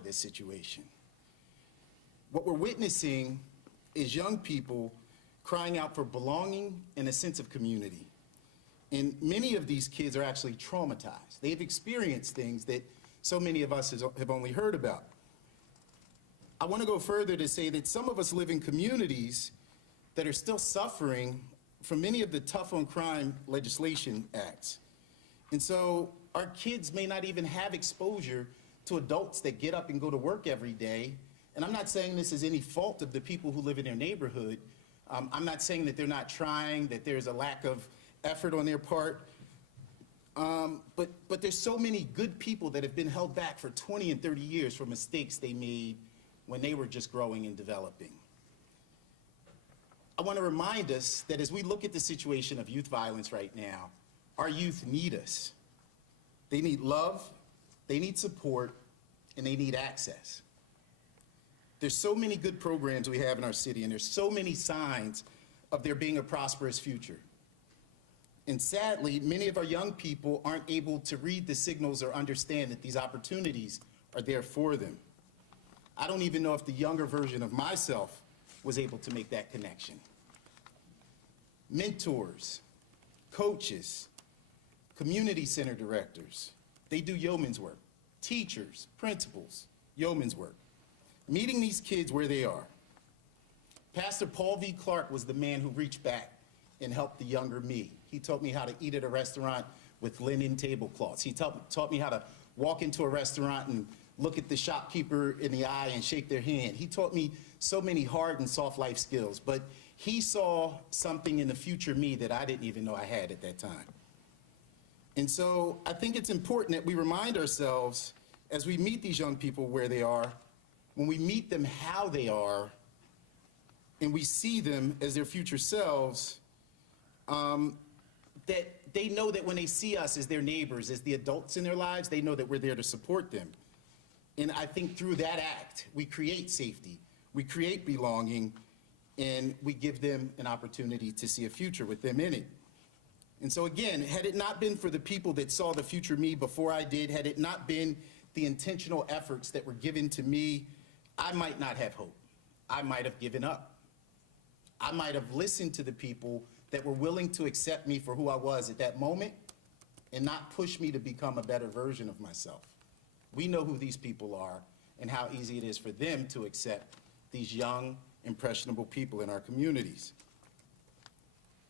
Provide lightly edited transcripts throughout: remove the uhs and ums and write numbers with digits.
of this situation. What we're witnessing is young people crying out for belonging and a sense of community. And many of these kids are actually traumatized. They've experienced things that so many of us have only heard about. I want to go further to say that some of us live in communities that are still suffering from many of the tough on crime legislation acts. And so our kids may not even have exposure to adults that get up and go to work every day. And I'm not saying this is any fault of the people who live in their neighborhood. I'm not saying that they're not trying, that there's a lack of effort on their part. But there's so many good people that have been held back for 20 and 30 years for mistakes they made when they were just growing and developing. I want to remind us that as we look at the situation of youth violence right now, our youth need us. They need love, they need support, and they need access. There's so many good programs we have in our city, and there's so many signs of there being a prosperous future. And sadly, many of our young people aren't able to read the signals or understand that these opportunities are there for them. I don't even know if the younger version of myself was able to make that connection. Mentors, coaches, community center directors, they do yeoman's work. Teachers, principals, yeoman's work. Meeting these kids where they are. Pastor Paul V. Clark was the man who reached back and helped the younger me. He taught me how to eat at a restaurant with linen tablecloths. He taught me how to walk into a restaurant and look at the shopkeeper in the eye and shake their hand. He taught me so many hard and soft life skills, but he saw something in the future me that I didn't even know I had at that time. And so I think it's important that we remind ourselves as we meet these young people where they are, when we meet them how they are, and we see them as their future selves, that they know that when they see us as their neighbors, as the adults in their lives, they know that we're there to support them. And I think through that act, we create safety, we create belonging, and we give them an opportunity to see a future with them in it. And so again, had it not been for the people that saw the future me before I did, had it not been the intentional efforts that were given to me, I might not have hope. I might have given up. I might have listened to the people that were willing to accept me for who I was at that moment and not push me to become a better version of myself. We know who these people are and how easy it is for them to accept these young, impressionable people in our communities.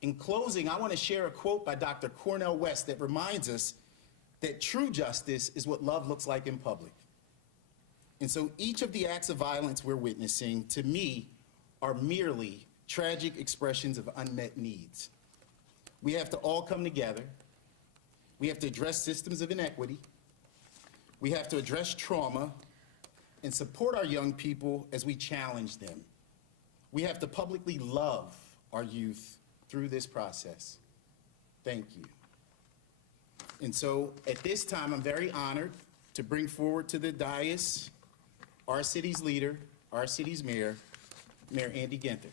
In closing, I want to share a quote by Dr. Cornel West that reminds us that true justice is what love looks like in public. And so each of the acts of violence we're witnessing, to me, are merely tragic expressions of unmet needs. We have to all come together. We have to address systems of inequity. We have to address trauma and support our young people as we challenge them. We have to publicly love our youth through this process. Thank you. And so at this time, I'm very honored to bring forward to the dais our city's leader, our city's mayor, Mayor Andy Ginther.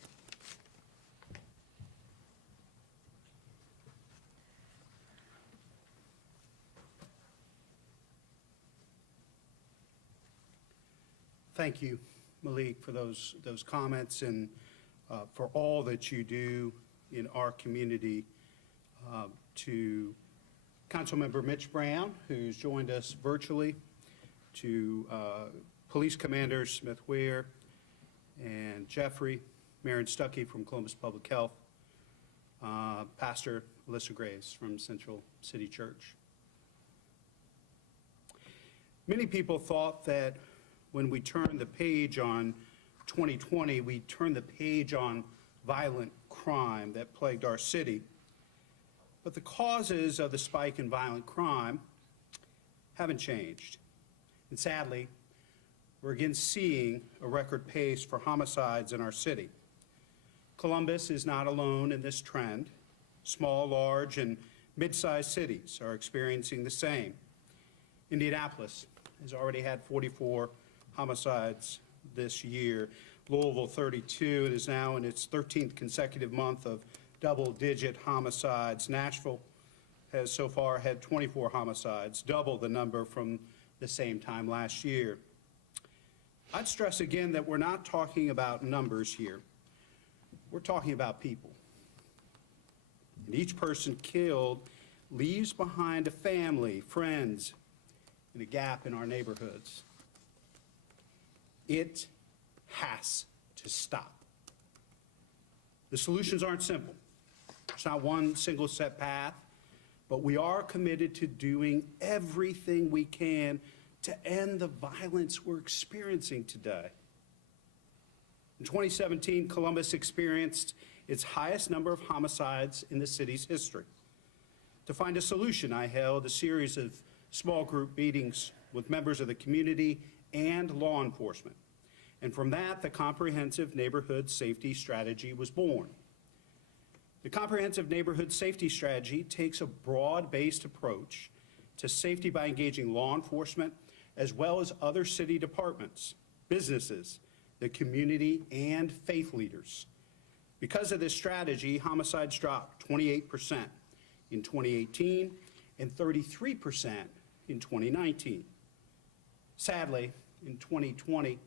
Thank you, Malik, for those comments and for all that you do in our community. To Councilmember Mitch Brown, who's joined us virtually, to Police Commanders Smith Ware and Jeffrey, Marion Stuckey from Columbus Public Health, Pastor Alyssa Graves from Central City Church. Many people thought that when we turned the page on 2020, we turned the page on violent crime that plagued our city. But the causes of the spike in violent crime haven't changed. And sadly, we're again seeing a record pace for homicides in our city. Columbus is not alone in this trend. Small, large, and mid-sized cities are experiencing the same. Indianapolis has already had 44 homicides this year. Louisville, 32. It is now in its 13th consecutive month of double-digit homicides. Nashville has so far had 24 homicides, double the number from the same time last year. I'd stress again that we're not talking about numbers here. We're talking about people. And each person killed leaves behind a family, friends, and a gap in our neighborhoods. It has to stop. The solutions aren't simple. It's not one single set path, but we are committed to doing everything we can to end the violence we're experiencing today. In 2017, Columbus experienced its highest number of homicides in the city's history. To find a solution, I held a series of small group meetings with members of the community and law enforcement. And from that, the Comprehensive Neighborhood Safety Strategy was born. The Comprehensive Neighborhood Safety Strategy takes a broad-based approach to safety by engaging law enforcement as well as other city departments, businesses, the community, and faith leaders. Because of this strategy, homicides dropped 28% in 2018 and 33% in 2019. Sadly, in 2020,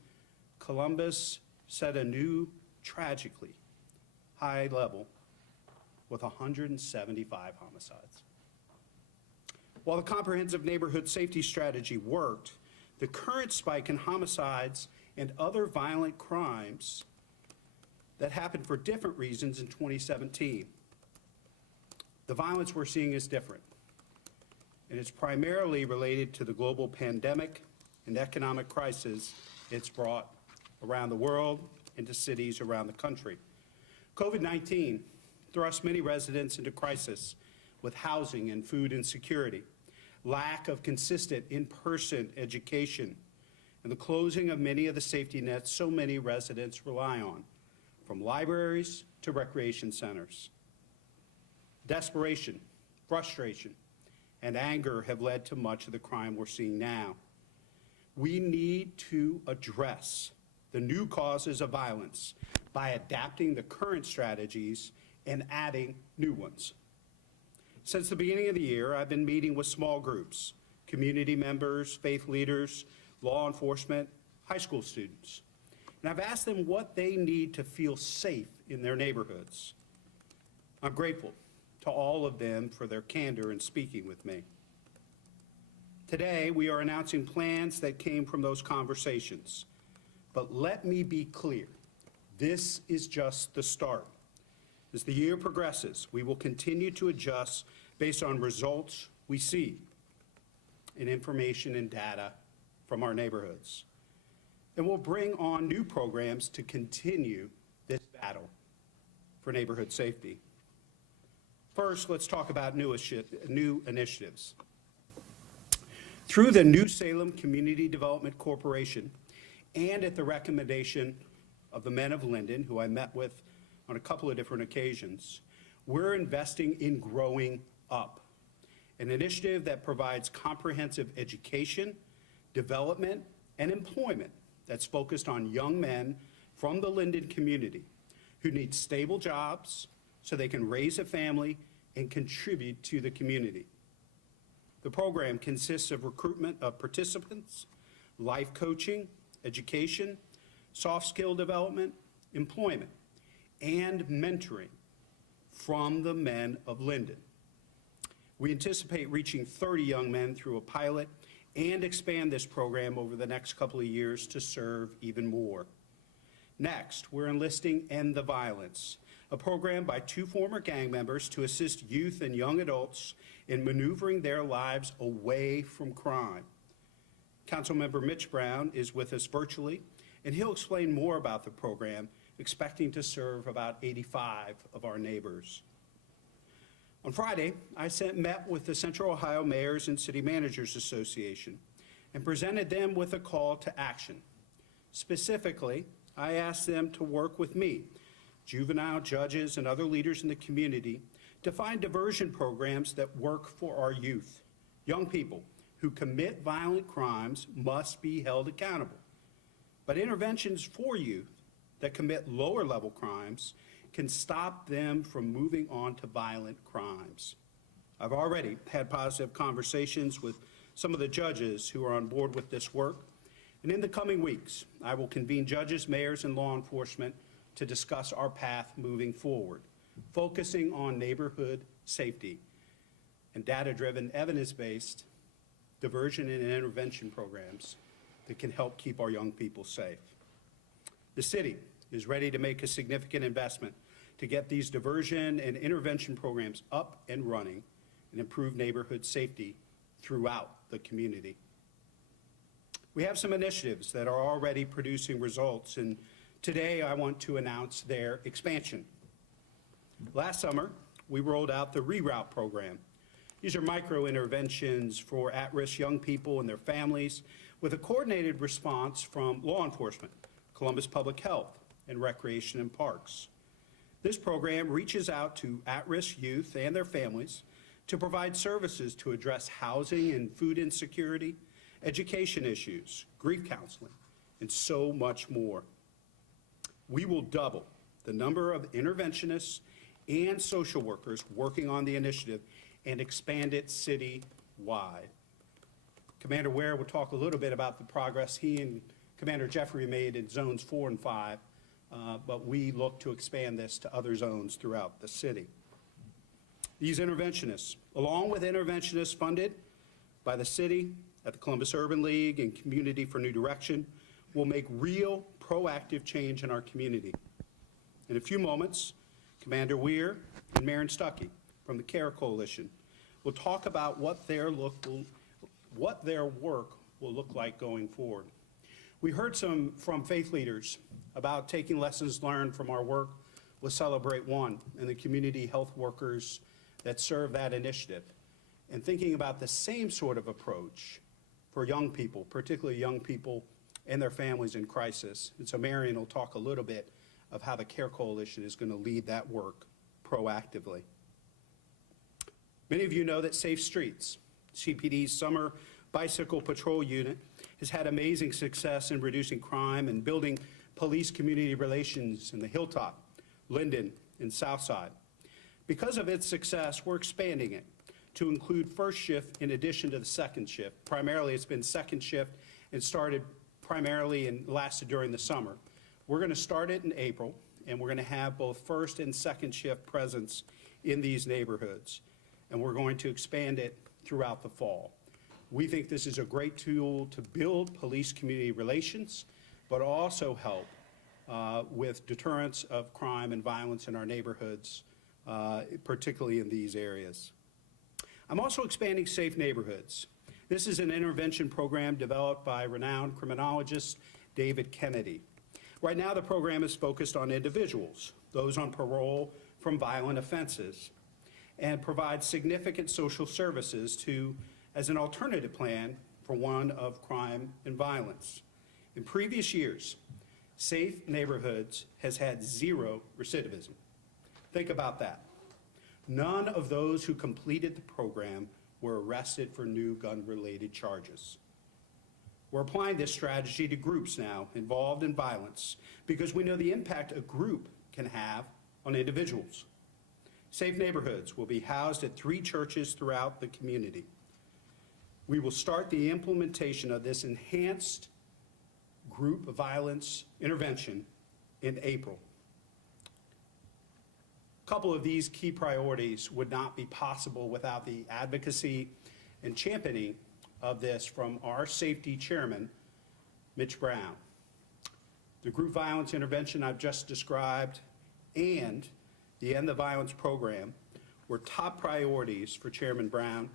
Columbus set a new, tragically high level with 175 homicides. While the Comprehensive Neighborhood Safety Strategy worked, the current spike in homicides and other violent crimes that happened for different reasons in 2017. The violence we're seeing is different, and it's primarily related to the global pandemic and economic crisis it's brought around the world and to cities around the country. COVID-19 thrust many residents into crisis with housing and food insecurity, lack of consistent in-person education, and the closing of many of the safety nets so many residents rely on, from libraries to recreation centers. Desperation, frustration, and anger have led to much of the crime we're seeing now. We need to address the new causes of violence by adapting the current strategies and adding new ones. Since the beginning of the year, I've been meeting with small groups, community members, faith leaders, law enforcement, high school students. And I've asked them what they need to feel safe in their neighborhoods. I'm grateful to all of them for their candor in speaking with me. Today, we are announcing plans that came from those conversations. But let me be clear, this is just the start. As the year progresses, we will continue to adjust based on results we see and information and data from our neighborhoods. And we'll bring on new programs to continue this battle for neighborhood safety. First, let's talk about new initiatives. Through the New Salem Community Development Corporation and at the recommendation of the Men of Linden, who I met with on a couple of different occasions, we're investing in Growing Up, an initiative that provides comprehensive education, development, and employment that's focused on young men from the Linden community who need stable jobs so they can raise a family and contribute to the community. The program consists of recruitment of participants, life coaching, education, soft skill development, employment, and mentoring from the Men of Linden. We anticipate reaching 30 young men through a pilot and expand this program over the next couple of years to serve even more. Next, we're enlisting End the Violence, a program by 2 former gang members to assist youth and young adults in maneuvering their lives away from crime. Councilmember Mitch Brown is with us virtually, and he'll explain more about the program, expecting to serve about 85 of our neighbors. On Friday, I met with the Central Ohio Mayors and City Managers Association and presented them with a call to action. Specifically, I asked them to work with me, juvenile judges, and other leaders in the community to find diversion programs that work for our youth. Young people who commit violent crimes must be held accountable. But interventions for youth that commit lower level crimes can stop them from moving on to violent crimes. I've already had positive conversations with some of the judges who are on board with this work, And in the coming weeks, I will convene judges, mayors, and law enforcement to discuss our path moving forward, focusing on neighborhood safety and data-driven, evidence-based diversion and intervention programs that can help keep our young people safe. The city is ready to make a significant investment to get these diversion and intervention programs up and running and improve neighborhood safety throughout the community. We have some initiatives that are already producing results, and today I want to announce their expansion. Last summer, we rolled out the Reroute program. These are micro-interventions for at-risk young people and their families with a coordinated response from law enforcement, Columbus Public Health, and Recreation and Parks. This program reaches out to at-risk youth and their families to provide services to address housing and food insecurity, education issues, grief counseling, and so much more. We will double the number of interventionists and social workers working on the initiative and expand it city-wide. Commander Ware will talk a little bit about the progress he and Commander Jeffrey made in zones 4 and 5, but we look to expand this to other zones throughout the city. These interventionists, along with interventionists funded by the city, at the Columbus Urban League and Community for New Direction, will make real proactive change in our community. In a few moments, Commander Weir and Maren Stuckey from the CARE Coalition will talk about what their work will look like going forward. We heard from faith leaders about taking lessons learned from our work with Celebrate One and the community health workers that serve that initiative, and thinking about the same sort of approach for young people, particularly young people and their families in crisis. And so Marion will talk a little bit of how the CARE Coalition is going to lead that work proactively. Many of you know that Safe Streets, CPD's summer bicycle patrol unit, has had amazing success in reducing crime and building police community relations in the Hilltop, Linden, and Southside. Because of its success, we're expanding it to include first shift in addition to the second shift. Primarily, it's been second shift and started primarily and lasted during the summer. We're going to start it in April, and we're going to have both first and second shift presence in these neighborhoods, and we're going to expand it throughout the fall. We think this is a great tool to build police-community relations, but also help with deterrence of crime and violence in our neighborhoods, particularly in these areas. I'm also expanding Safe Neighborhoods. This is an intervention program developed by renowned criminologist David Kennedy. Right now, the program is focused on individuals, those on parole from violent offenses, and provides significant social services as an alternative plan for one of crime and violence. In previous years, Safe Neighborhoods has had 0 recidivism. Think about that. None of those who completed the program were arrested for new gun-related charges. We're applying this strategy to groups now involved in violence because we know the impact a group can have on individuals. Safe Neighborhoods will be housed at 3 churches throughout the community. We will start the implementation of this enhanced group violence intervention in April. A couple of these key priorities would not be possible without the advocacy and championing of this from our safety chairman, Mitch Brown. The group violence intervention I've just described and the End the Violence program were top priorities for Chairman Brown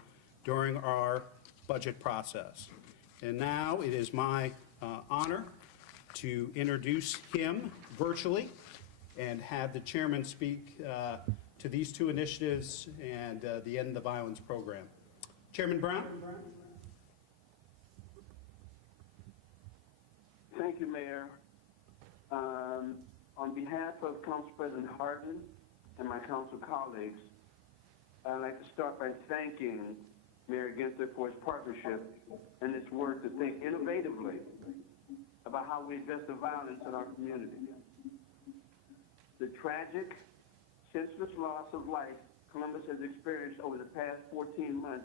during our budget process. And now it is my honor to introduce him virtually and have the chairman speak to these 2 initiatives and the End the Violence program. Chairman Brown? Thank you, Mayor. On behalf of Council President Hardin and my council colleagues, I'd like to start by thanking Mayor Ginther for his partnership and his work to think innovatively about how we address the violence in our community. The tragic, senseless loss of life Columbus has experienced over the past 14 months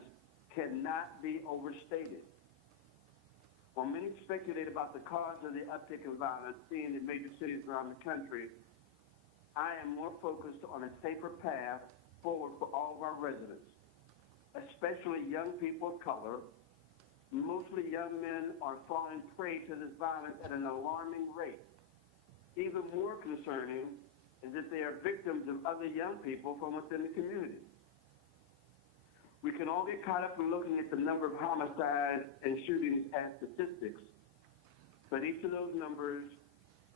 cannot be overstated. While many speculate about the cause of the uptick in violence seen in major cities around the country, I am more focused on a safer path forward for all of our residents, especially young people of color. Mostly young men are falling prey to this violence at an alarming rate. Even more concerning is that they are victims of other young people from within the community. We can all get caught up in looking at the number of homicides and shootings as statistics, but each of those numbers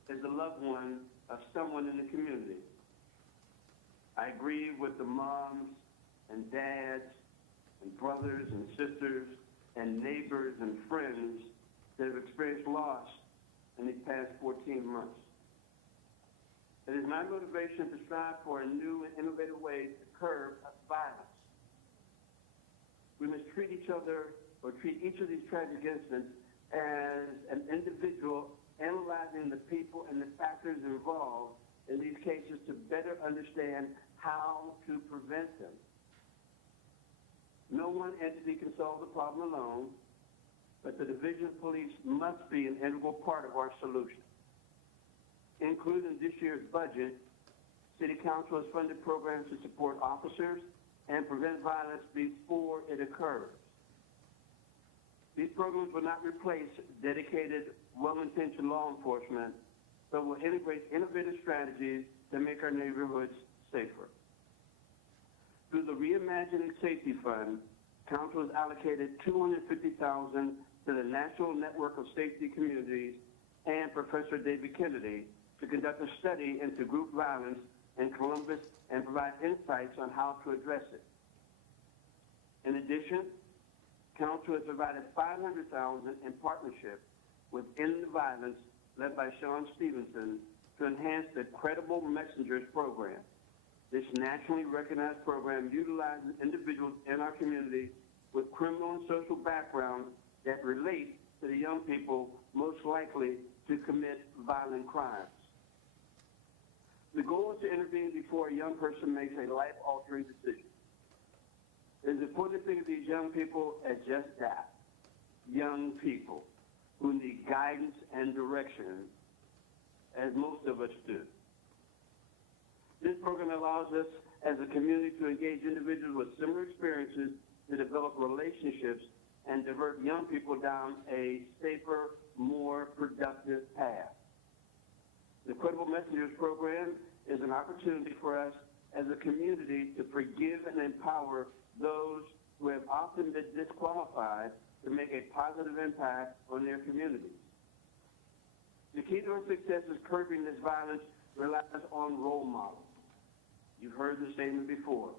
is a loved one of someone in the community. I agree with the moms and dads and brothers and sisters and neighbors and friends that have experienced loss in these past 14 months. It is my motivation to strive for a new and innovative way to curb violence. We must treat each other, or treat each of these tragic incidents as an individual, analyzing the people and the factors involved in these cases to better understand how to prevent them. No one entity can solve the problem alone, but the Division of Police must be an integral part of our solution. Including this year's budget, City Council has funded programs to support officers and prevent violence before it occurs. These programs will not replace dedicated, well-intentioned law enforcement, but will integrate innovative strategies to make our neighborhoods safer. Through the Reimagining Safety Fund, Council has allocated $250,000 to the National Network of Safety Communities and Professor David Kennedy to conduct a study into group violence in Columbus and provide insights on how to address it. In addition, Council has provided $500,000 in partnership with End the Violence, led by Sean Stevenson, to enhance the Credible Messengers program. This nationally recognized program utilizes individuals in our community with criminal and social backgrounds that relate to the young people most likely to commit violent crimes. The goal is to intervene before a young person makes a life-altering decision. It is important to think of these young people as just that, young people who need guidance and direction, as most of us do. This program allows us as a community to engage individuals with similar experiences to develop relationships and divert young people down a safer, more productive path. The Credible Messengers program is an opportunity for us as a community to forgive and empower those who have often been disqualified to make a positive impact on their communities. The key to our success is curbing this violence relies on role models. You've heard the statement before,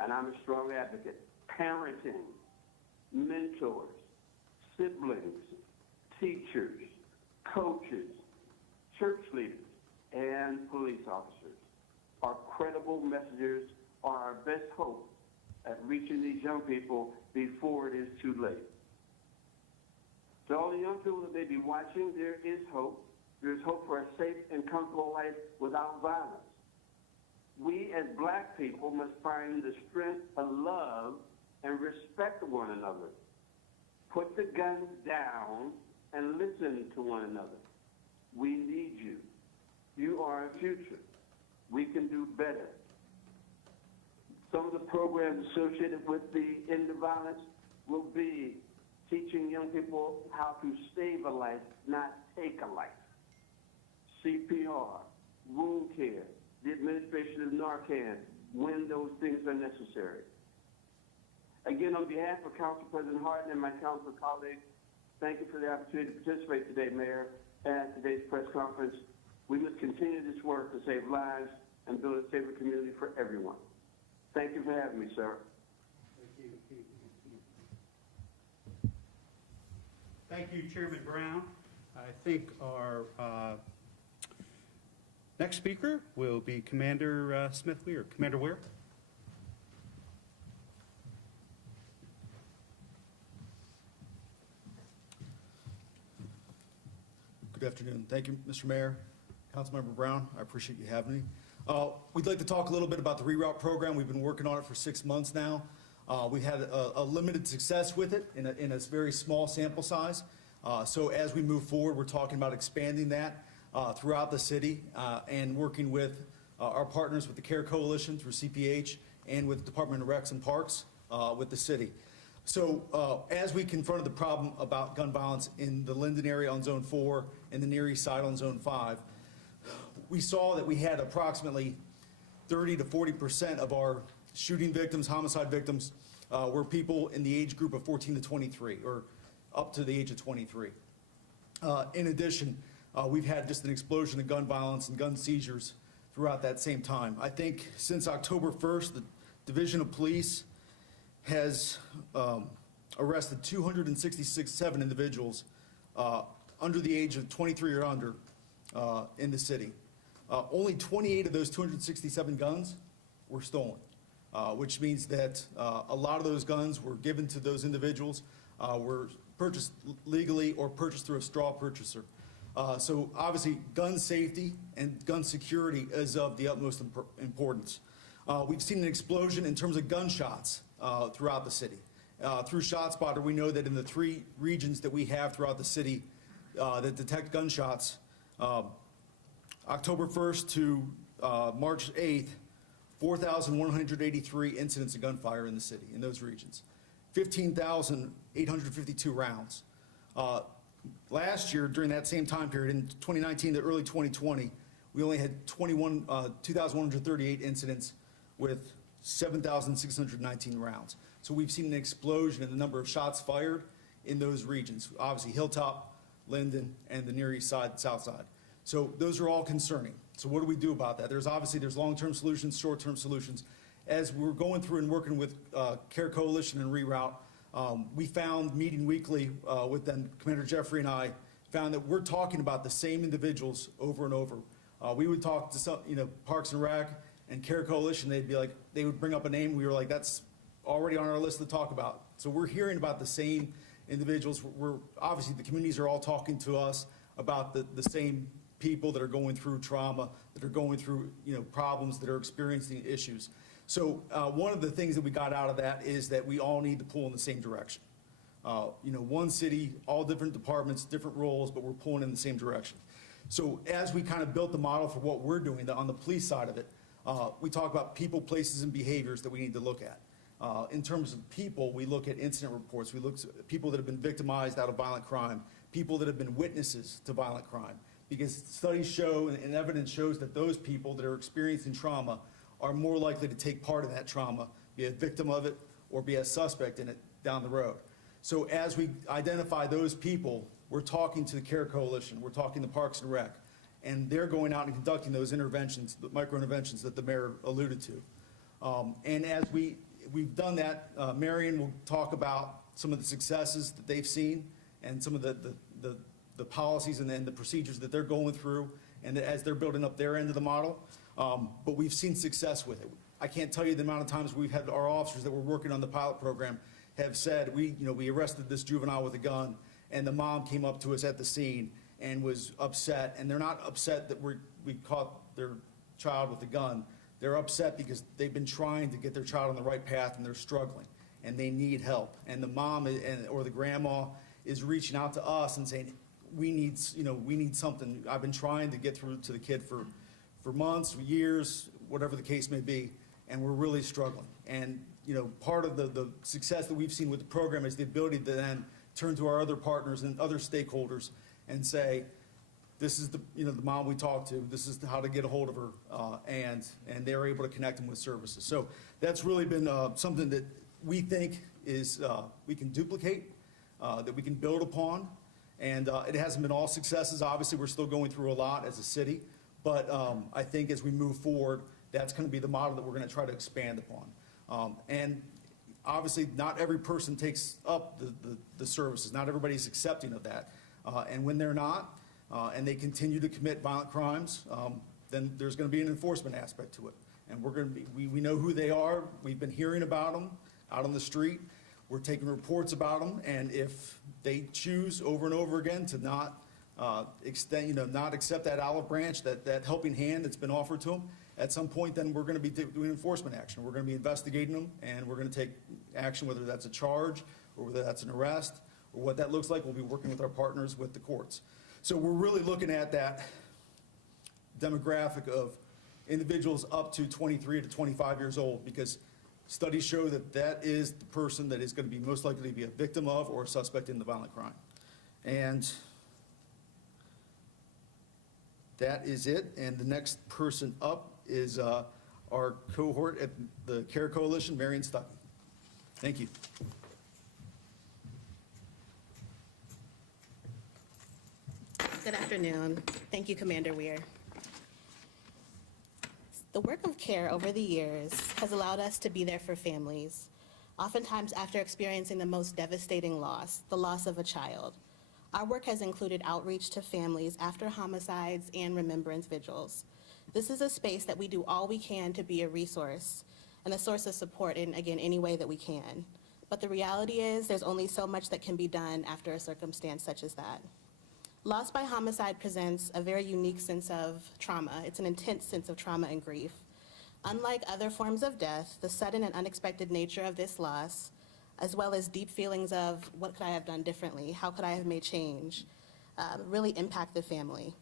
and I'm a strong advocate. Parenting, mentors, siblings, teachers, coaches, church leaders, and police officers. Our credible messengers are our best hope at reaching these young people before it is too late. To all the young people that may be watching, there is hope. There is hope for a safe and comfortable life without violence. We as black people must find the strength to love and respect one another. Put the guns down and listen to one another. We need you. You are our future. We can do better. Some of the programs associated with the End of Violence will be teaching young people how to save a life, not take a life. CPR, wound care, the administration of Narcan when those things are necessary. Again, on behalf of Council President Harden and my council colleagues, thank you for the opportunity to participate today, Mayor, at today's press conference. We must continue this work to save lives and build a safer community for everyone. Thank you for having me, sir. Thank you, Chairman Brown. I think our next speaker will be Commander Smith-Weir. Commander Weir. Good afternoon. Thank you, Mr. Mayor, Councilmember Brown. I appreciate you having me. We'd like to talk a little bit about the reroute program. We've been working on it for 6 months now. We've had a limited success with it in a very small sample size. So as we move forward, we're talking about expanding that throughout the city and working with our partners with the CARE Coalition through CPH and with the Department of Recs and Parks with the city. So as we confronted the problem about gun violence in the Linden area on Zone 4 and the Near East Side on Zone 5, we saw that we had approximately 30 to 40% of our shooting victims, homicide victims, were people in the age group of 14 to 23, or up to the age of 23. In addition, we've had just an explosion of gun violence and gun seizures throughout that same time. I think since October 1st, the Division of Police has arrested 267 individuals under the age of 23 or under in the city. Only 28 of those 267 guns were stolen, which means that a lot of those guns were given to those individuals, were purchased legally or purchased through a straw purchaser. So obviously, gun safety and gun security is of the utmost importance. We've seen an explosion in terms of gunshots throughout the city. Through ShotSpotter, we know that in the 3 regions that we have throughout the city that detect gunshots, October 1st to March 8th, 4,183 incidents of gunfire in the city, in those regions. 15,852 rounds. Last year, during that same time period, in 2019 to early 2020, we only had 2,138 incidents with 7,619 rounds. So we've seen an explosion in the number of shots fired in those regions. Obviously, Hilltop, Linden, and the Near East Side, South Side. So those are all concerning. So what do we do about that? There's long-term solutions, short-term solutions. As we're going through and working with CARE Coalition and Reroute, we found, meeting weekly with them, Commander Jeffrey and I, found that we're talking about the same individuals over and over. We would talk to some, Parks and Rec and CARE Coalition, they'd be like, they would bring up a name, we were like, that's already on our list to talk about. So we're hearing about the same individuals. Obviously, the communities are all talking to us about the same people that are going through trauma, that are going through, problems, that are experiencing issues. So one of the things that we got out of that is that we all need to pull in the same direction. One city, all different departments, different roles, but we're pulling in the same direction. So as we kind of built the model for what we're doing on the police side of it, we talk about people, places, and behaviors that we need to look at. In terms of people, we look at incident reports. We look at people that have been victimized out of violent crime, people that have been witnesses to violent crime, because studies show and evidence shows that those people that are experiencing trauma are more likely to take part in that trauma, be a victim of it, or be a suspect in it down the road. So as we identify those people, we're talking to the CARE Coalition, we're talking to Parks and Rec, and they're going out and conducting those interventions, the micro-interventions that the mayor alluded to. And as we've done that, Marion will talk about some of the successes that they've seen and some of the policies and then the procedures that they're going through, and as they're building up their end of the model. But we've seen success with it. I can't tell you the amount of times we've had our officers that were working on the pilot program have said, we arrested this juvenile with a gun, and the mom came up to us at the scene and was upset. And they're not upset that we caught their child with a gun. They're upset because they've been trying to get their child on the right path, and they're struggling, and they need help. And the mom or the grandma is reaching out to us and saying, we need something. I've been trying to get through to the kid for months, years, whatever the case may be, and we're really struggling. And part of the success that we've seen with the program is the ability to then turn to our other partners and other stakeholders and say, this is the mom we talked to, this is how to get a hold of her, and they're able to connect them with services. So that's really been something that we think is we can duplicate, that we can build upon, and it hasn't been all successes. Obviously, we're still going through a lot as a city, but I think as we move forward, that's going to be the model that we're going to try to expand upon. And obviously, not every person takes up the services. Not everybody's accepting of that. And when they're not, and they continue to commit violent crimes, then there's going to be an enforcement aspect to it. And we're going to be, we know who they are. We've been hearing about them out on the street. We're taking reports about them. And if they choose over and over again to not not accept that olive branch, that helping hand that's been offered to them, at some point, then we're going to be doing enforcement action. We're going to be investigating them, and we're going to take action, whether that's a charge or whether that's an arrest what that looks like, we'll be working with our partners with the courts. So we're really looking at that demographic of individuals up to 23 to 25 years old, because studies show that that is the person that is going to be most likely to be a victim of or a suspect in the violent crime. And that is it. And the next person up is our cohort at the CARE Coalition, Marion Stuckey. Thank you. Good afternoon. Thank you, Commander Weir. The work of CARE over the years has allowed us to be there for families, oftentimes after experiencing the most devastating loss, the loss of a child. Our work has included outreach to families after homicides and remembrance vigils. This is a space that we do all we can to be a resource and a source of support in, again, any way that we can. But the reality is there's only so much that can be done after a circumstance such as that. Loss by homicide presents a very unique sense of trauma. It's an intense sense of trauma and grief. Unlike other forms of death, the sudden and unexpected nature of this loss, as well as deep feelings of what could I have done differently, how could I have made change, really impact the family.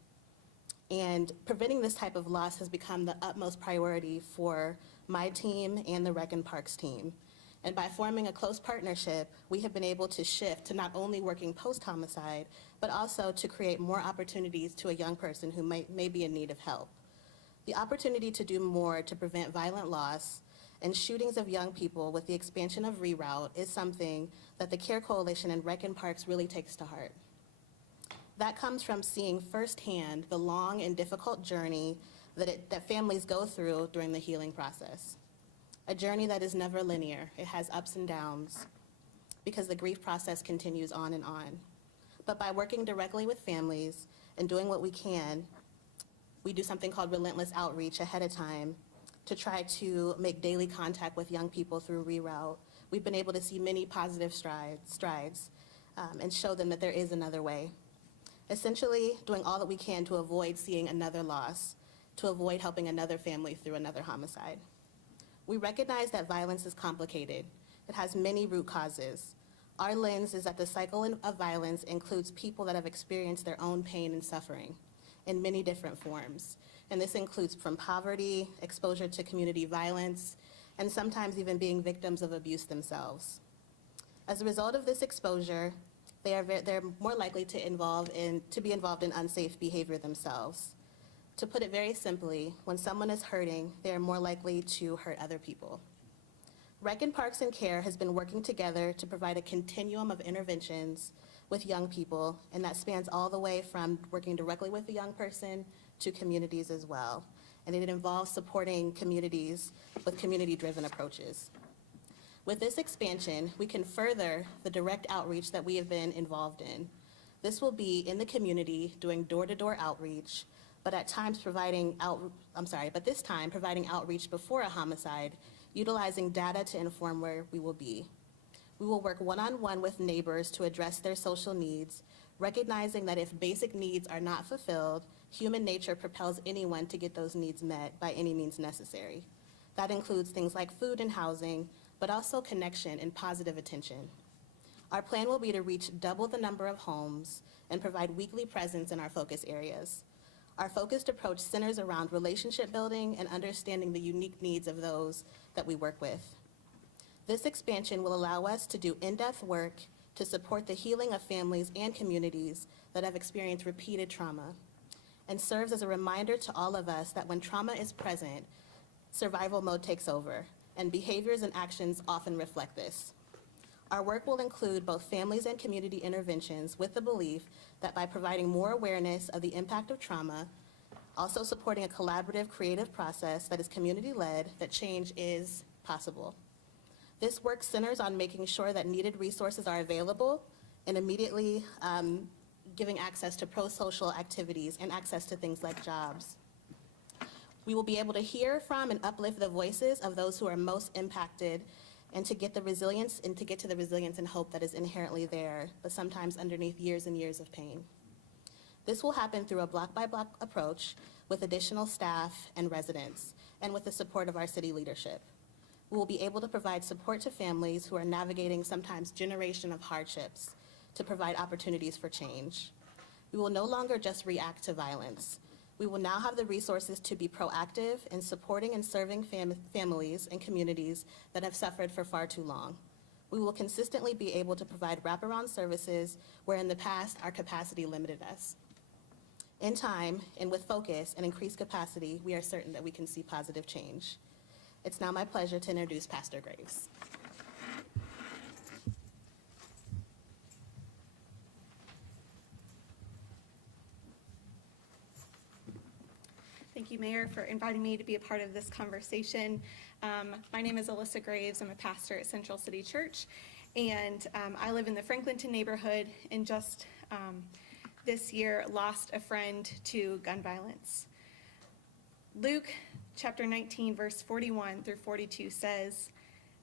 And preventing this type of loss has become the utmost priority for my team and the Rec and Parks team. And by forming a close partnership, we have been able to shift to not only working post-homicide, but also to create more opportunities to a young person who may be in need of help. The opportunity to do more to prevent violent loss and shootings of young people with the expansion of Reroute is something that the CARE Coalition and Rec and Parks really takes to heart. That comes from seeing firsthand the long and difficult journey that families go through during the healing process. A journey that is never linear. It has ups and downs because the grief process continues on and on. But by working directly with families and doing what we can, we do something called relentless outreach ahead of time to try to make daily contact with young people through Reroute. We've been able to see many positive strides and show them that there is another way. Essentially, doing all that we can to avoid seeing another loss, to avoid helping another family through another homicide. We recognize that violence is complicated. It has many root causes. Our lens is that the cycle of violence includes people that have experienced their own pain and suffering in many different forms. And this includes from poverty, exposure to community violence, and sometimes even being victims of abuse themselves. As a result of this exposure, they're more likely to be involved in unsafe behavior themselves. To put it very simply, when someone is hurting, they are more likely to hurt other people. Rec and Parks and CARE has been working together to provide a continuum of interventions with young people, and that spans all the way from working directly with the young person to communities as well. And it involves supporting communities with community-driven approaches. With this expansion, we can further the direct outreach that we have been involved in. This will be in the community doing door-to-door outreach, but this time providing outreach before a homicide, utilizing data to inform where we will be. We will work one-on-one with neighbors to address their social needs, recognizing that if basic needs are not fulfilled, human nature propels anyone to get those needs met by any means necessary. That includes things like food and housing, but also connection and positive attention. Our plan will be to reach double the number of homes and provide weekly presence in our focus areas. Our focused approach centers around relationship building and understanding the unique needs of those that we work with. This expansion will allow us to do in-depth work to support the healing of families and communities that have experienced repeated trauma, and serves as a reminder to all of us that when trauma is present, survival mode takes over, and behaviors and actions often reflect this. Our work will include both families and community interventions with the belief that by providing more awareness of the impact of trauma, also supporting a collaborative, creative process that is community-led, that change is possible. This work centers on making sure that needed resources are available and immediately giving access to pro-social activities and access to things like jobs. We will be able to hear from and uplift the voices of those who are most impacted and to get to the resilience and hope that is inherently there, but sometimes underneath years and years of pain. This will happen through a block-by-block approach with additional staff and residents, and with the support of our city leadership. We will be able to provide support to families who are navigating sometimes generation of hardships, to provide opportunities for change. We will no longer just react to violence. We will now have the resources to be proactive in supporting and serving families and communities that have suffered for far too long. We will consistently be able to provide wraparound services where in the past our capacity limited us. In time, and with focus and increased capacity, we are certain that we can see positive change. It's now my pleasure to introduce Pastor Graves. Thank you, Mayor, for inviting me to be a part of this conversation. My name is Alyssa Graves. I'm a pastor at Central City Church, and I live in the Franklinton neighborhood, and just this year lost a friend to gun violence. Luke chapter 19, verse 41 through 42 says,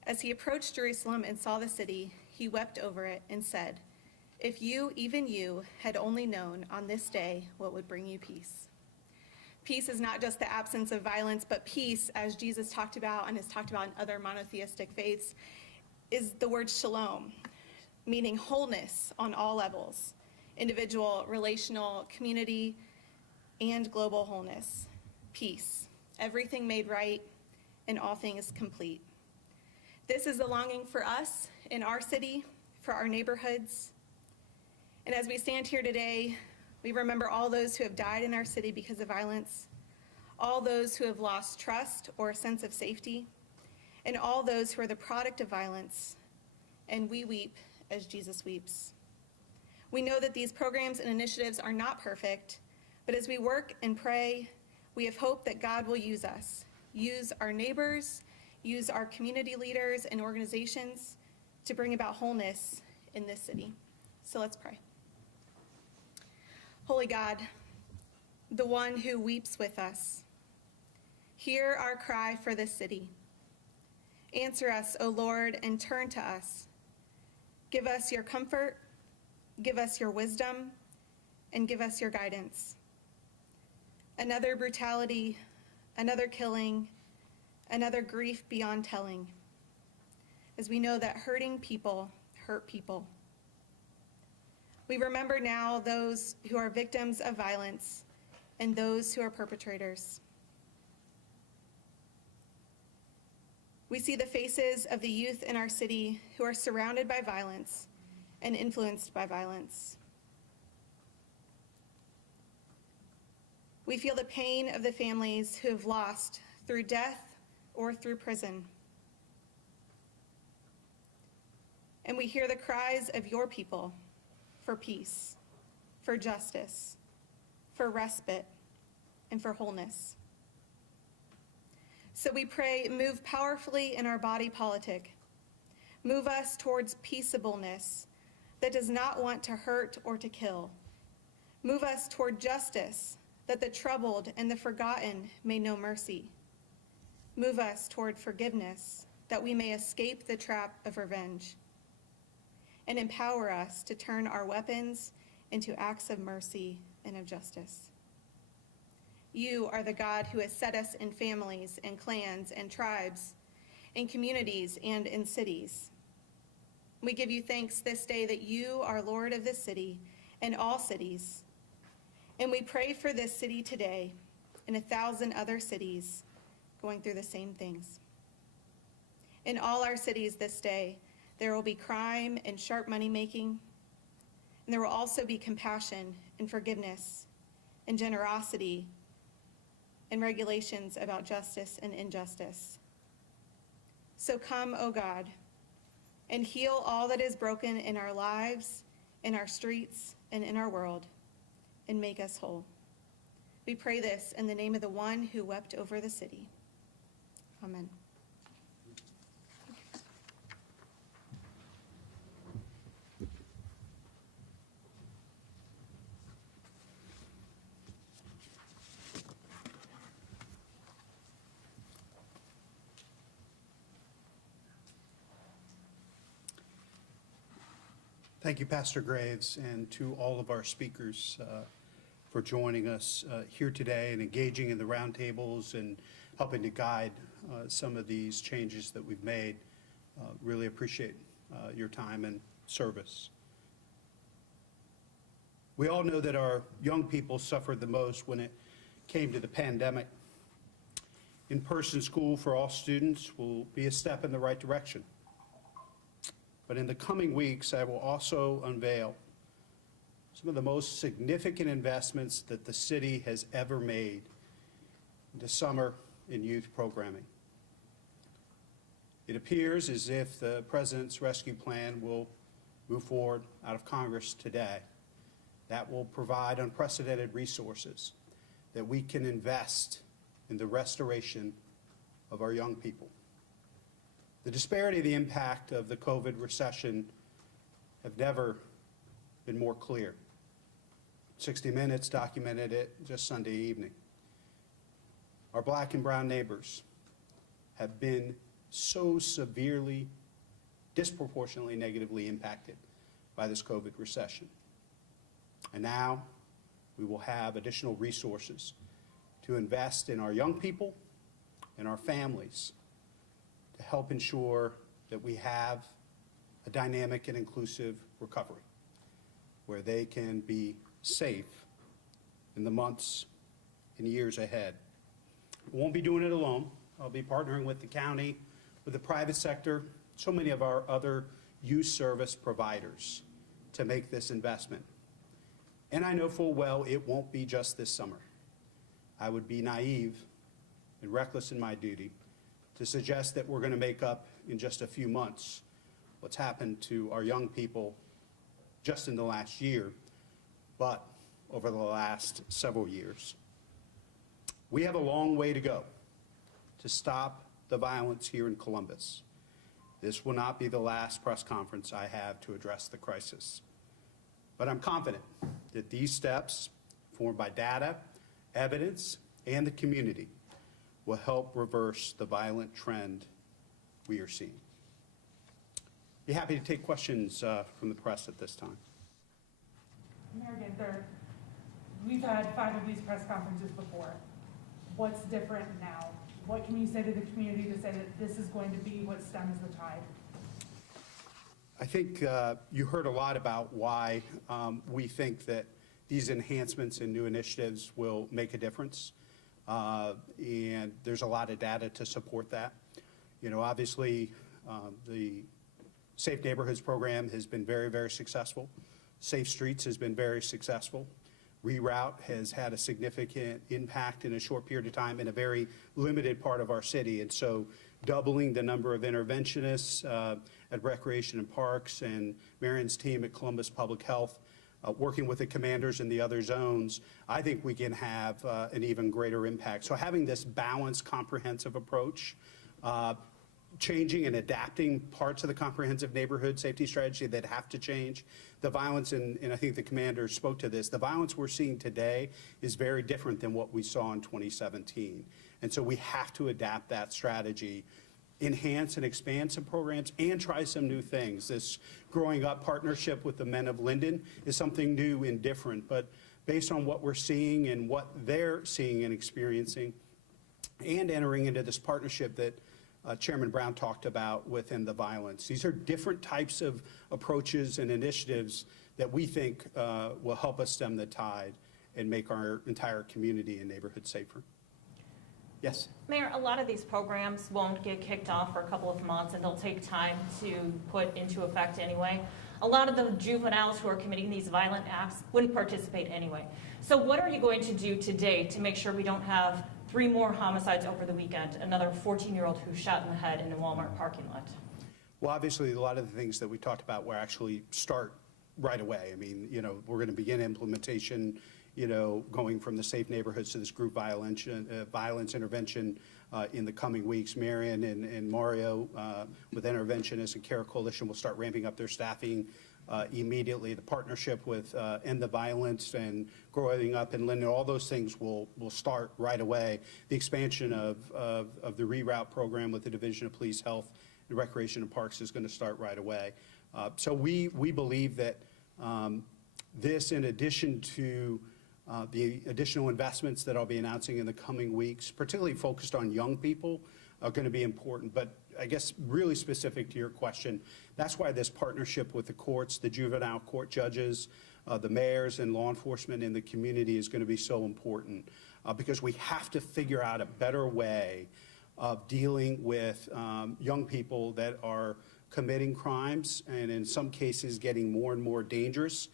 "As he approached Jerusalem and saw the city, he wept over it and said, 'If you, even you, had only known on this day what would bring you peace.'" Peace is not just the absence of violence, but peace, as Jesus talked about and has talked about in other monotheistic faiths, is the word shalom, meaning wholeness on all levels, individual, relational, community, and global wholeness. Peace, everything made right and all things complete. This is the longing for us in our city, for our neighborhoods. And as we stand here today, we remember all those who have died in our city because of violence, all those who have lost trust or a sense of safety, and all those who are the product of violence. And we weep as Jesus weeps. We know that these programs and initiatives are not perfect, but as we work and pray, we have hope that God will use us, use our neighbors, use our community leaders and organizations to bring about wholeness in this city. So let's pray. Holy God, the one who weeps with us, hear our cry for this city. Answer us, O Lord, and turn to us. Give us your comfort, give us your wisdom, and give us your guidance. Another brutality, another killing, another grief beyond telling, as we know that hurting people hurt people. We remember now those who are victims of violence and those who are perpetrators. We see the faces of the youth in our city who are surrounded by violence and influenced by violence. We feel the pain of the families who have lost through death or through prison. And we hear the cries of your people for peace, for justice, for respite, and for wholeness. So we pray, move powerfully in our body politic. Move us towards peaceableness that does not want to hurt or to kill. Move us toward justice, that the troubled and the forgotten may know mercy. Move us toward forgiveness, that we may escape the trap of revenge. And empower us to turn our weapons into acts of mercy and of justice. You are the God who has set us in families and clans and tribes, in communities and in cities. We give you thanks this day that you are Lord of this city and all cities. And we pray for this city today and 1,000 other cities going through the same things. In all our cities this day, there will be crime and sharp money making, and there will also be compassion and forgiveness and generosity and regulations about justice and injustice. So come, O God, and heal all that is broken in our lives, in our streets, and in our world, and make us whole. We pray this in the name of the one who wept over the city. Amen. Thank you, Pastor Graves, and to all of our speakers for joining us here today and engaging in the roundtables and helping to guide some of these changes that we've made. Really appreciate your time and service. We all know that our young people suffered the most when it came to the pandemic. In-person school for all students will be a step in the right direction. But in the coming weeks, I will also unveil some of the most significant investments that the city has ever made into summer and youth programming. It appears as if the President's rescue plan will move forward out of Congress today. That will provide unprecedented resources that we can invest in the restoration of our young people. The disparity of the impact of the COVID recession have never been more clear. 60 Minutes documented it just Sunday evening. Our black and brown neighbors have been so severely, disproportionately negatively impacted by this COVID recession. And now we will have additional resources to invest in our young people and our families to help ensure that we have a dynamic and inclusive recovery where they can be safe in the months and years ahead. We won't be doing it alone. I'll be partnering with the county, with the private sector, so many of our other youth service providers to make this investment. And I know full well it won't be just this summer. I would be naive and reckless in my duty to suggest that we're going to make up in just a few months what's happened to our young people just in the last year, but over the last several years. We have a long way to go to stop the violence here in Columbus. This will not be the last press conference I have to address the crisis. But I'm confident that these steps, formed by data, evidence, and the community, will help reverse the violent trend we are seeing. Be happy to take questions from the press at this time. Mayor Ginther, we've had 5 of these press conferences before. What's different now? What can you say to the community to say that this is going to be what stems the tide? I think you heard a lot about why we think that these enhancements and new initiatives will make a difference. And there's a lot of data to support that. You know, obviously, the Safe Neighborhoods program has been very, very successful. Safe Streets has been very successful. Reroute has had a significant impact in a short period of time in a very limited part of our city. And so doubling the number of interventionists at Recreation and Parks and Marion's team at Columbus Public Health, working with the commanders in the other zones, I think we can have an even greater impact. So having this balanced, comprehensive approach, changing and adapting parts of the comprehensive neighborhood safety strategy that have to change. The violence, and I think the commander spoke to this, the violence we're seeing today is very different than what we saw in 2017. And so we have to adapt that strategy, enhance and expand some programs, and try some new things. This Growing Up partnership with the Men of Linden is something new and different, but based on what we're seeing and what they're seeing and experiencing, and entering into this partnership that Chairman Brown talked about within the violence. These are different types of approaches and initiatives that we think will help us stem the tide and make our entire community and neighborhood safer. Yes? Mayor, a lot of these programs won't get kicked off for a couple of months, and they'll take time to put into effect anyway. A lot of the juveniles who are committing these violent acts wouldn't participate anyway. So what are you going to do today to make sure we don't have 3 more homicides over the weekend, another 14-year-old who shot in the head in the Walmart parking lot? Well, obviously, a lot of the things that we talked about will actually start right away. I mean, you know, we're going to begin implementation, you know, going from the safe neighborhoods to this group violence intervention in the coming weeks. Marion and Mario with interventionists and Care Coalition will start ramping up their staffing immediately. The partnership with End the Violence and Growing Up in Linden, all those things will start right away. The expansion of the Reroute program with the Division of Police Health and Recreation and Parks is going to start right away. So we believe that this, in addition to the additional investments that I'll be announcing in the coming weeks, particularly focused on young people, are going to be important. But I guess really specific to your question, that's why this partnership with the courts, the juvenile court judges, the mayors and law enforcement in the community is going to be so important because we have to figure out a better way of dealing with young people that are committing crimes and in some cases getting more and more dangerous.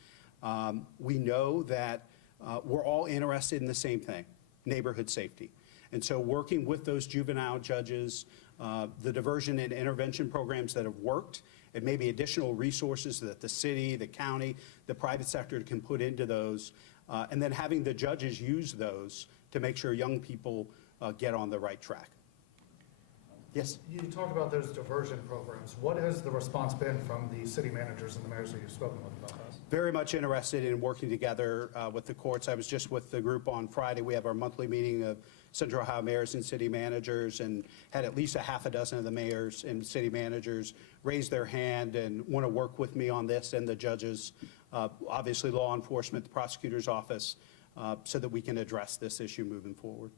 We know that we're all interested in the same thing, neighborhood safety. And so working with those juvenile judges, the diversion and intervention programs that have worked, and maybe additional resources that the city, the county, the private sector can put into those, and then having the judges use those to make sure young people get on the right track. Yes? You talked about those diversion programs. What has the response been from the city managers and the mayors that you've spoken with about this? Very much interested in working together with the courts. I was just with the group on Friday. We have our monthly meeting of Central Ohio mayors and city managers, and had at least a half a dozen of the mayors and city managers raise their hand and want to work with me on this and the judges, obviously law enforcement, the prosecutor's office, so that we can address this issue moving forward.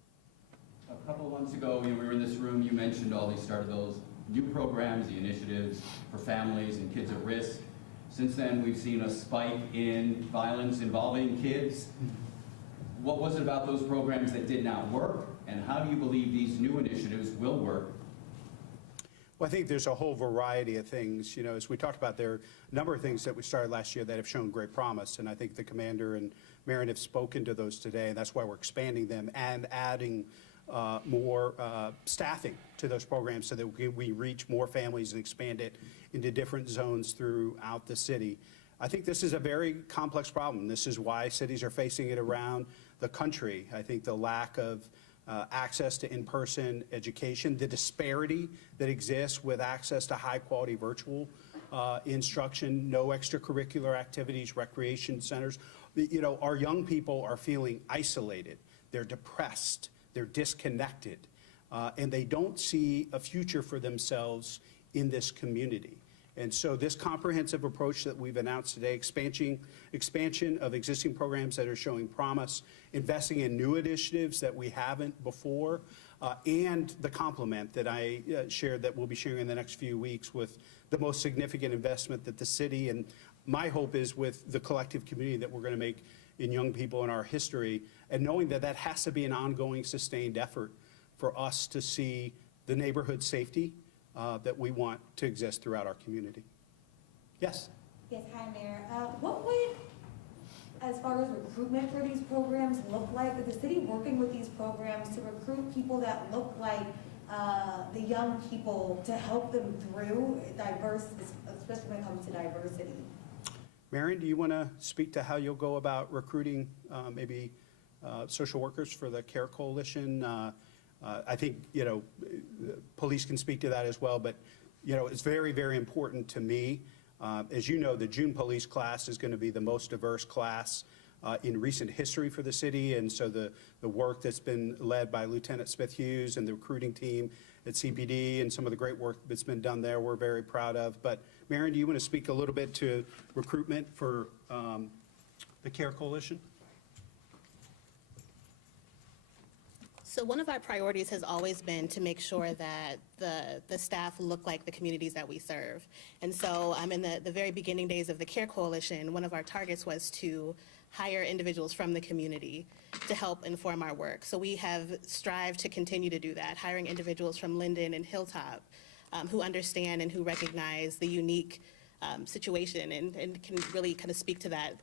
A couple of months ago, when we were in this room, you mentioned all these started those new programs, the initiatives for families and kids at risk. Since then, we've seen a spike in violence involving kids. What was it about those programs that did not work, and how do you believe these new initiatives will work? Well, I think there's a whole variety of things. You know, as we talked about, there are a number of things that we started last year that have shown great promise, and I think the commander and Marion have spoken to those today, and that's why we're expanding them and adding more staffing to those programs so that we reach more families and expand it into different zones throughout the city. I think this is a very complex problem. This is why cities are facing it around the country. I think the lack of access to in-person education, the disparity that exists with access to high-quality virtual instruction, no extracurricular activities, recreation centers. You know, our young people are feeling isolated. They're depressed. They're disconnected. And they don't see a future for themselves in this community. And so this comprehensive approach that we've announced today, expansion of existing programs that are showing promise, investing in new initiatives that we haven't before, and the complement that I shared that we'll be sharing in the next few weeks with the most significant investment that the city, and my hope is with the collective community that we're going to make in young people in our history, and knowing that that has to be an ongoing, sustained effort for us to see the neighborhood safety that we want to exist throughout our community. Yes? Yes, hi, Mayor. What would, as far as recruitment for these programs, look like? Is the city working with these programs to recruit people that look like the young people to help them through diverse, especially when it comes to diversity? Marion, do you want to speak to how you'll go about recruiting maybe social workers for the CARE Coalition? I think, you know, police can speak to that as well, but, you know, it's very, very important to me. As you know, the June police class is going to be the most diverse class in recent history for the city, and so the work that's been led by Lieutenant Smith-Hughes and the recruiting team at CPD and some of the great work that's been done there, we're very proud of. But Marion, do you want to speak a little bit to recruitment for the CARE Coalition? So one of our priorities has always been to make sure that the staff look like the communities that we serve. And so in the very beginning days of the CARE Coalition, one of our targets was to hire individuals from the community to help inform our work. So we have strived to continue to do that, hiring individuals from Linden and Hilltop who understand and who recognize the unique situation and can really kind of speak to that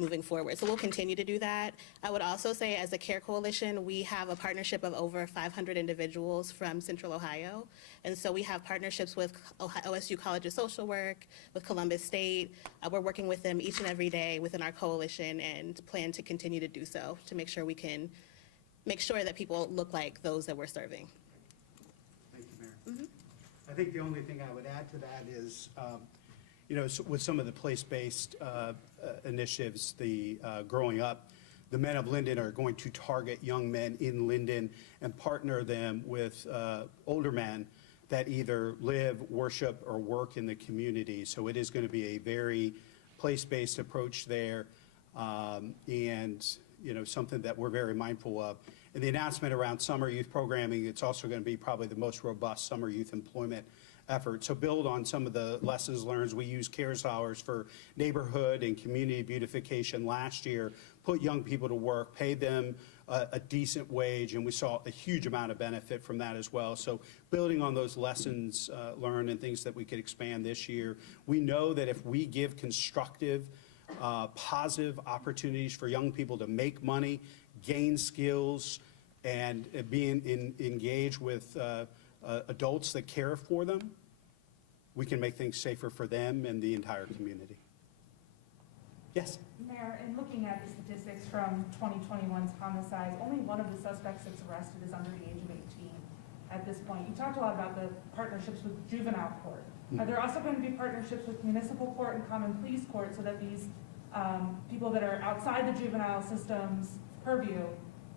moving forward. So we'll continue to do that. I would also say as a CARE Coalition, we have a partnership of over 500 individuals from Central Ohio. And so we have partnerships with OSU College of Social Work, with Columbus State. We're working with them each and every day within our coalition and plan to continue to do so to make sure we can make sure that people look like those that we're serving. Thank you, Mayor. I think the only thing I would add to that is, you know, with some of the place-based initiatives, the Growing Up, the Men of Linden are going to target young men in Linden and partner them with older men that either live, worship, or work in the community. So it is going to be a very place-based approach there, and, you know, something that we're very mindful of. And the announcement around summer youth programming, it's also going to be probably the most robust summer youth employment effort. So build on some of the lessons learned. We use CARES dollars for neighborhood and community beautification last year, put young people to work, pay them a decent wage, and we saw a huge amount of benefit from that as well. So building on those lessons learned and things that we could expand this year. We know that if we give constructive, positive opportunities for young people to make money, gain skills, and engaged with adults that care for them, we can make things safer for them and the entire community. Yes? Mayor, in looking at the statistics from 2021's homicides, only one of the suspects that's arrested is under the age of 18 at this point. You talked a lot about the partnerships with juvenile court. Are there also going to be partnerships with municipal court and common pleas court so that these people that are outside the juvenile system's purview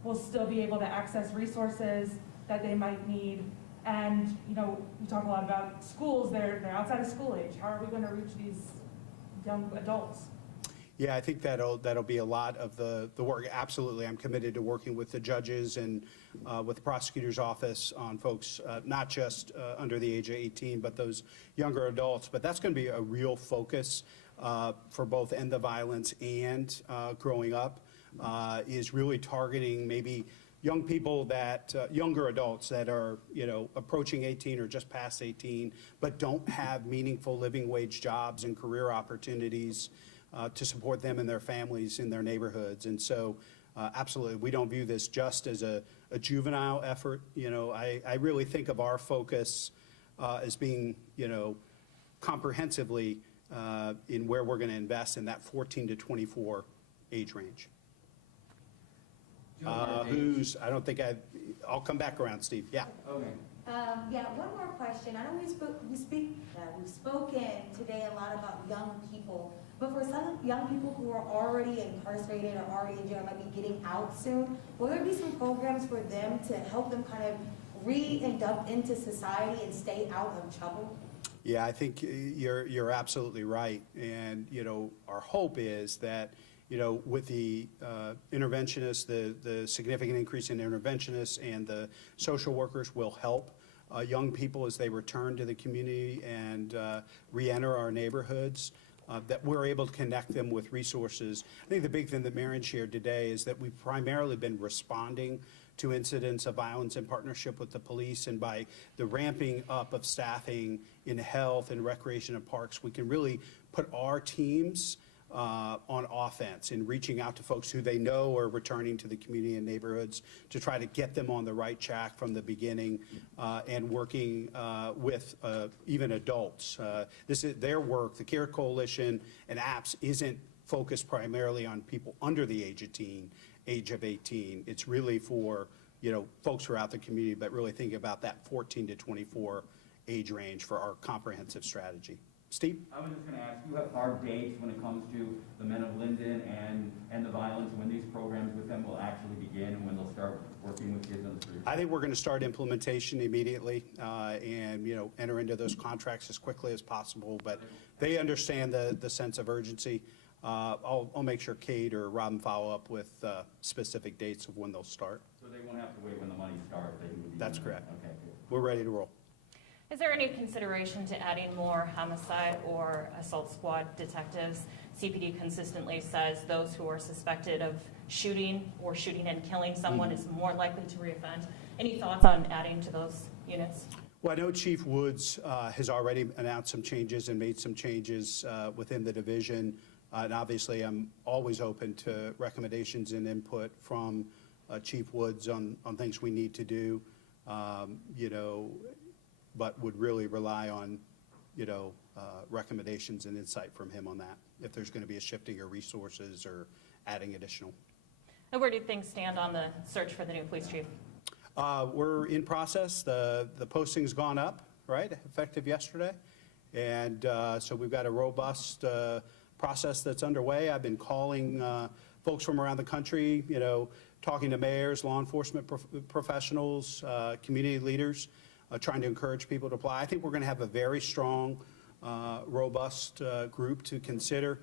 will still be able to access resources that they might need? And, you know, you talk a lot about schools, they're outside of school age. How are we going to reach these young adults? Yeah, I think that'll be a lot of the work. Absolutely, I'm committed to working with the judges and with the prosecutor's office on folks, not just under the age of 18, but those younger adults. But that's going to be a real focus for both End the Violence and Growing Up, is really targeting maybe young people that, younger adults that are, you know, approaching 18 or just past 18, but don't have meaningful living wage jobs and career opportunities to support them and their families in their neighborhoods. And so absolutely, we don't view this just as a juvenile effort. You know, I really think of our focus as being, you know, comprehensively in where we're going to invest in that 14 to 24 age range. I'll come back around, Steve. Yeah. Okay. Yeah, one more question. I know we've spoken today a lot about young people, but for some young people who are already incarcerated or already in jail, might be getting out soon, will there be some programs for them to help them kind of re-induct into society and stay out of trouble? Yeah, I think you're absolutely right. And, you know, our hope is that, you know, with the interventionists, the significant increase in interventionists and the social workers will help young people as they return to the community and re-enter our neighborhoods, that we're able to connect them with resources. I think the big thing that Marion shared today is that we've primarily been responding to incidents of violence in partnership with the police, and by the ramping up of staffing in health and recreation and parks, we can really put our teams on offense in reaching out to folks who they know are returning to the community and neighborhoods to try to get them on the right track from the beginning, and working with even adults. This is their work. The CARE Coalition and APPS isn't focused primarily on people under the age of 18. It's really for, you know, folks throughout the community, but really thinking about that 14 to 24 age range for our comprehensive strategy. Steve? I was just going to ask, you have hard dates when it comes to the Men of Linden and the violence, when these programs with them will actually begin and when they'll start working with kids on the street? I think we're going to start implementation immediately, and, you know, enter into those contracts as quickly as possible. But they understand the sense of urgency. I'll make sure Kate or Robin follow up with specific dates of when they'll start. So they won't have to wait when the money starts? That's correct. Okay, good. We're ready to roll. Is there any consideration to adding more homicide or assault squad detectives? CPD consistently says those who are suspected of shooting or shooting and killing someone is more likely to reoffend. Any thoughts on adding to those units? Well, I know Chief Woods has already announced some changes and made some changes within the division. And obviously, I'm always open to recommendations and input from Chief Woods on things we need to do, you know, but would really rely on, you know, recommendations and insight from him on that, if there's going to be a shifting of resources or adding additional. And where do things stand on the search for the new police chief? We're in process. The posting's gone up, right, effective yesterday. And so we've got a robust process that's underway. I've been calling folks from around the country, you know, talking to mayors, law enforcement professionals, community leaders, trying to encourage people to apply. I think we're going to have a very strong, robust group to consider,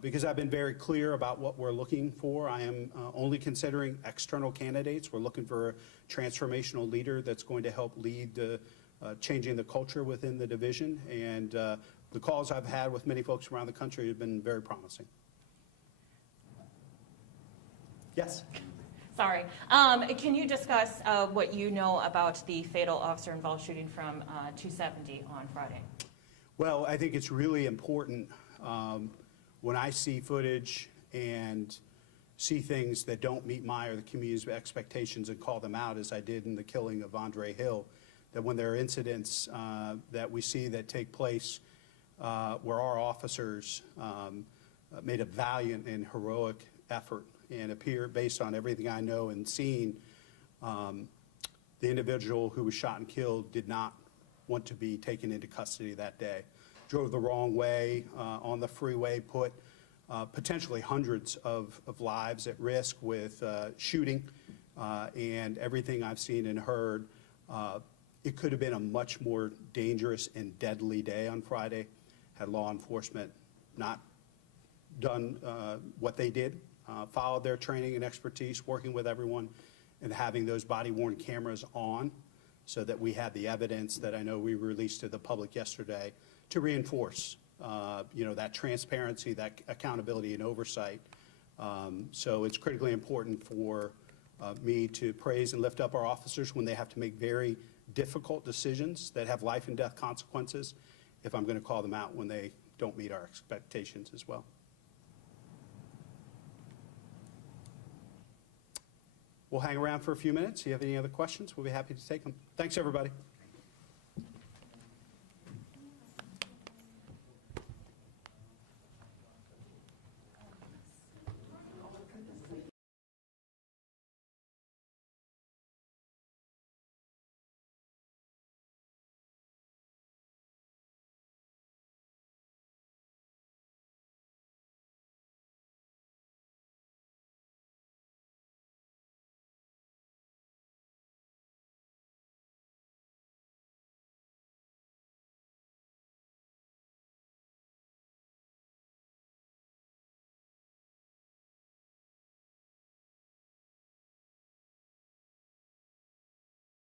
because I've been very clear about what we're looking for. I am only considering external candidates. We're looking for a transformational leader that's going to help lead the changing the culture within the division. And the calls I've had with many folks around the country have been very promising. Yes? Sorry. Can you discuss what you know about the fatal officer-involved shooting from 270 on Friday? Well, I think it's really important when I see footage and see things that don't meet my or the community's expectations and call them out, as I did in the killing of Andre Hill, that when there are incidents that we see that take place where our officers made a valiant and heroic effort and appear, based on everything I know and seen, the individual who was shot and killed did not want to be taken into custody that day. Drove the wrong way on the freeway, put potentially hundreds of lives at risk with shooting and everything I've seen and heard. It could have been a much more dangerous and deadly day on Friday had law enforcement not done what they did, followed their training and expertise, working with everyone, and having those body-worn cameras on so that we had the evidence that I know we released to the public yesterday to reinforce that transparency, that accountability and oversight. So it's critically important for me to praise and lift up our officers when they have to make very difficult decisions that have life and death consequences, if I'm going to call them out when they don't meet our expectations as well. We'll hang around for a few minutes. If you have any other questions, we'll be happy to take them. Thanks, everybody.